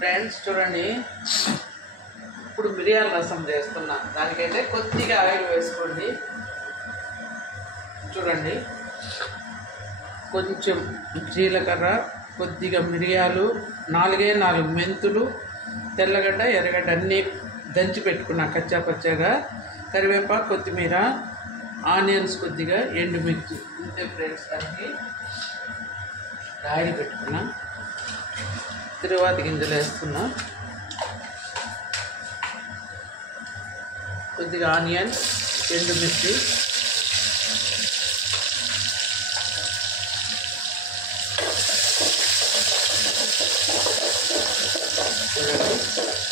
Friends చూడండి, ఇప్పుడు మిరియాల రసం చేస్తున్నా. దానికైతే కొద్దిగా ఆయిల్ వేసుకోండి. చూడండి, కొంచెం జీలకర్ర, కొద్దిగా మిరియాలు, 4 మెంతులు, తెల్లగడ్డ, ఎర్రగడ్డ అన్నీ దంచి పెట్టుకున్నా కచ్చా పచ్చాగా, కరివేపాకు, కొత్తిమీర, ఆనియన్స్, కొద్దిగా ఎండుమిర్చి. ఇంతే ఫ్రెండ్స్. దానికి ఆయిల్ పెట్టుకున్నా, తరువాత గింజలు వేస్తున్నా, కొద్దిగా ఆనియన్, ఎండుమిర్చి,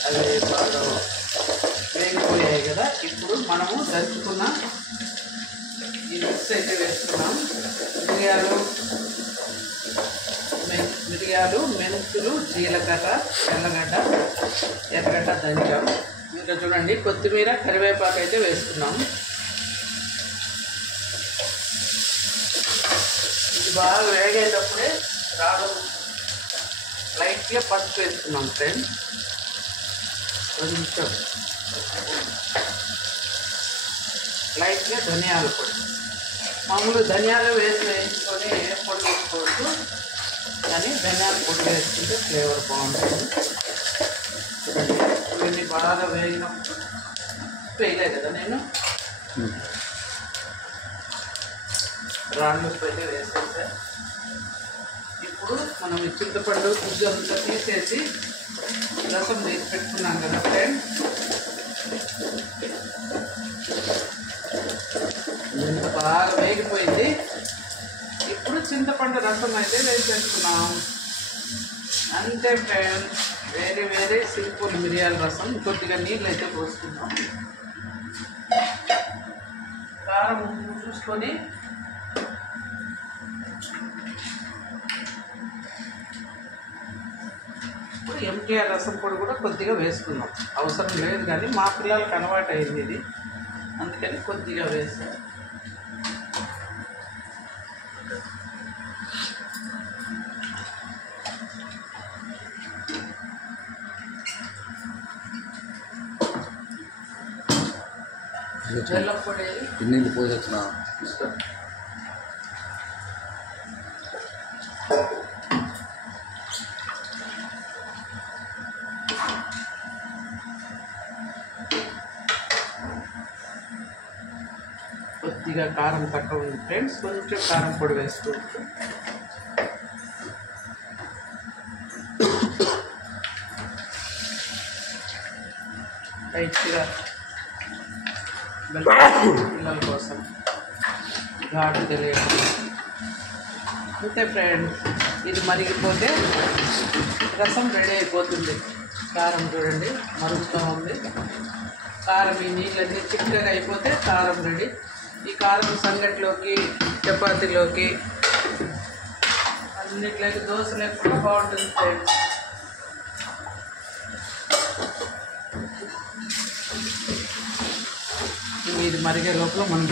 అవి బాగా వేగిపోయాయి కదా. ఇప్పుడు మనము దంచుకున్న ఈ మిక్స్ అయితే వేస్తున్నాం. మిరియాలు, మెంతులు, జీలకర్ర, తెల్లగడ్డ, ఎర్రగడ్డ దంచాం. ఇంకా చూడండి, కొత్తిమీర, కరివేపాకు అయితే వేసుకున్నాం. ఇది బాగా వేగేటప్పుడే రాగం లైట్గా పసుపు వేసుకున్నాం ఫ్రెండ్స్. కొంచెం లైట్గా ధనియాల పొడి, మామూలు ధనియాలు వేయించుకొని పొడి వేసుకోవచ్చు, కానీ ధనియాల పొడి వేసుకుంటే ఫ్లేవర్ బాగుంటుంది. ఇవన్నీ బాగా వేగినప్పుడు వేయలే కదా నేను, రాళ్ళు ఉప్పు అయితే వేసేస్తే. ఇప్పుడు మనం ఈ చింతపండు గుజ్జు అంతా తీసేసి రసం వేసి పెట్టుకున్నాం కదా ఫ్రెండ్స్. ఇంత బాగా వేగిపోయింది. ఇప్పుడు చింతపండు రసం అయితే వేసేసుకున్నాం. అంతే ఫ్రెండ్స్, వేరే సింపుల్ మిరియాల రసం. కొద్దిగా నీళ్ళు అయితే పోసుకున్నాం. కారం చూసుకొని ఇప్పుడు ఎంటీఆర్ రసం పొడి కూడా కొద్దిగా వేసుకున్నాం. అవసరం లేదు కానీ మా పిల్లలకి అలవాటు అయింది ఇది, అందుకని కొద్దిగా వేసాం. బెల్లం పొడి నీళ్ళు పోసొచ్చిన కొద్దిగా కారం తక్కువ ఉంది ఫ్రెండ్స్, కొంచెం కారం పొడి వేసుకోవచ్చు. లైట్గా పిల్లల కోసం ఘాటు తెలియదు. అంతే ఫ్రెండ్స్, ఇది మరిగిపోతే రసం రెడీ అయిపోతుంది. కారం చూడండి మరుగుతూ ఉంది. కారం ఈ నీళ్ళన్నీ చిక్కగా అయిపోతే కారం రెడీ. ఈ కారం సంగట్లోకి, చపాతీలోకి, అన్నిట్లోకి, దోశలోకి కూడా బాగుంటుంది ఫ్రెండ్స్. ఇది మరిగే లోపల మనం